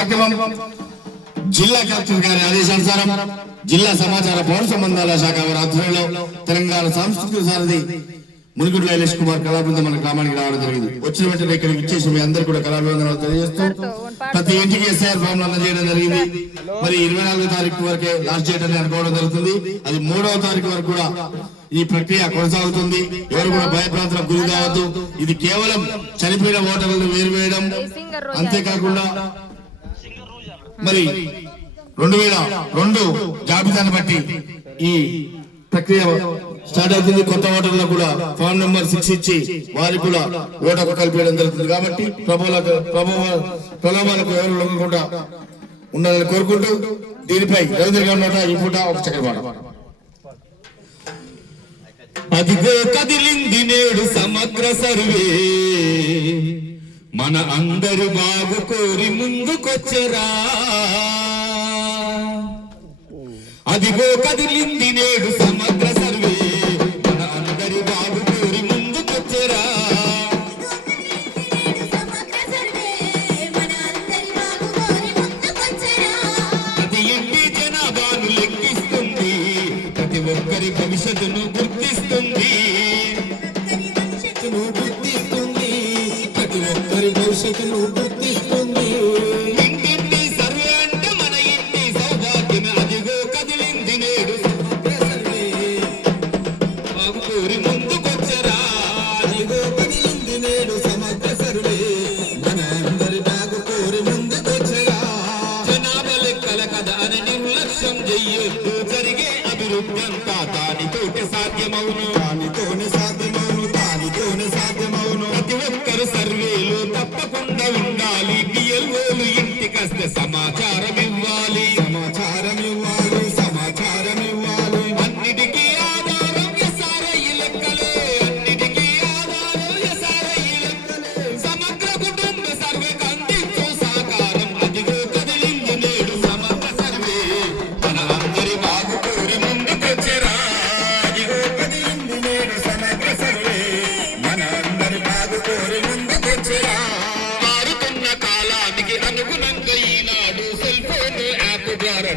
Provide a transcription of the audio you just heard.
కార్యక్రమం జిల్లా కలెక్టర్ గారి ఆదేశానుసారం జిల్లా సమాచార పౌర సంబంధాల శాఖ వారి ఆధ్వర్యంలో తెలంగాణ సాంస్కృతిక సారథి మునిగుడ్ల ఐలేష్ కుమార్ కళాబృందం మన గ్రామానికి రావడం జరిగింది. వచ్చిన వెంటనే ఇక్కడికి ఇచ్చేసి మీ అందరూ కూడా కళాభివందనాలు తెలియజేస్తూ ప్రతి ఇంటికి ఎస్ఐఆర్ ఫామ్ అందజేయడం జరిగింది. మరి 24వ తారీఖు వరకే లాస్ట్ డేట్ అని అనుకోవడం జరుగుతుంది. అది 3వ తారీఖు వరకు కూడా ఈ ప్రక్రియ కొనసాగుతుంది. ఎవరు కూడా భయప్రాంతలకు గురి కావద్దు. ఇది కేవలం చనిపోయిన ఓటర్లను వేరువేయడం, అంతేకాకుండా మరి 2002 జాబితాను బట్టి ఈ ప్రక్రియ స్టార్ట్ అవుతుంది. కొత్త ఓటర్లకు కూడా ఫామ్ నెంబర్ 6 ఇచ్చి వారికి కూడా ఓటు కల్పించడం జరుగుతుంది. కాబట్టి ప్రలోభాలకు ఎవరు లొంగకుండా ఉండాలని కోరుకుంటూ దీనిపై రవీంద్ర గారి ఈ పూట ఒక చక్కని పాట. అదిగో కదిలింది నేడు సమగ్ర సర్వే, మన అందరి బాగు కోరి ముందుకొచ్చరా. అదిగో కదిలింది నేడు సమగ్ర సర్వే, మన అందరి బాగు కోరి ముందుకొచ్చరా. ప్రతి ఇంటి జనాభాను లెక్కిస్తుంది, ప్రతి ఒక్కరి భవిష్యత్తును గుర్తిస్తుంది. ఇంటింటి సర్వే అంటే మన ఇంటి సౌభాగ్యం. అదిగో కదిలింది నేడు సమగ్ర సర్వే, బాగు కోరి ముందుకొచ్చరా. అదిగో కదిలింది నేడు సమగ్ర సర్వే, మన అందరి బాగు కోరి ముందుకొచ్చరా. జనాభా లెక్కల కదా అని నిర్లక్ష్యం చెయ్యొద్దు, జరిగే అభివృద్ధి అంతా దానితోటి సాధ్యమవును. ప్రతి ఒక్కరు సర్వేలు తప్పకుండా ఉండాలి. బిఎల్ఓలు ఇంటికొస్తే సమాచారం ఇవ్వాలి. అన్నిటికీ ఆధారం ఎస్ఆర్ఐ లెక్కలే, అన్నిటికీ ఆధారం ఎస్ఆర్ఐ లెక్కలే. సమగ్ర కుటుంబ సర్వేకు అందించు సహకారం. అదిగో కదిలింది నేడు సమగ్ర సర్వే, మన అందరి బాగు కోరి ముందుకొచ్చరా. అదిగో కదిలింది నేడు సమగ్ర సర్వే, మన అందరి బాగు కోరి ముందుకొచ్చరా. మారుతున్న కాలానికి అనుగుణంగా ఈనాడు సెల్ ఫోన్ యాప్ ద్వారా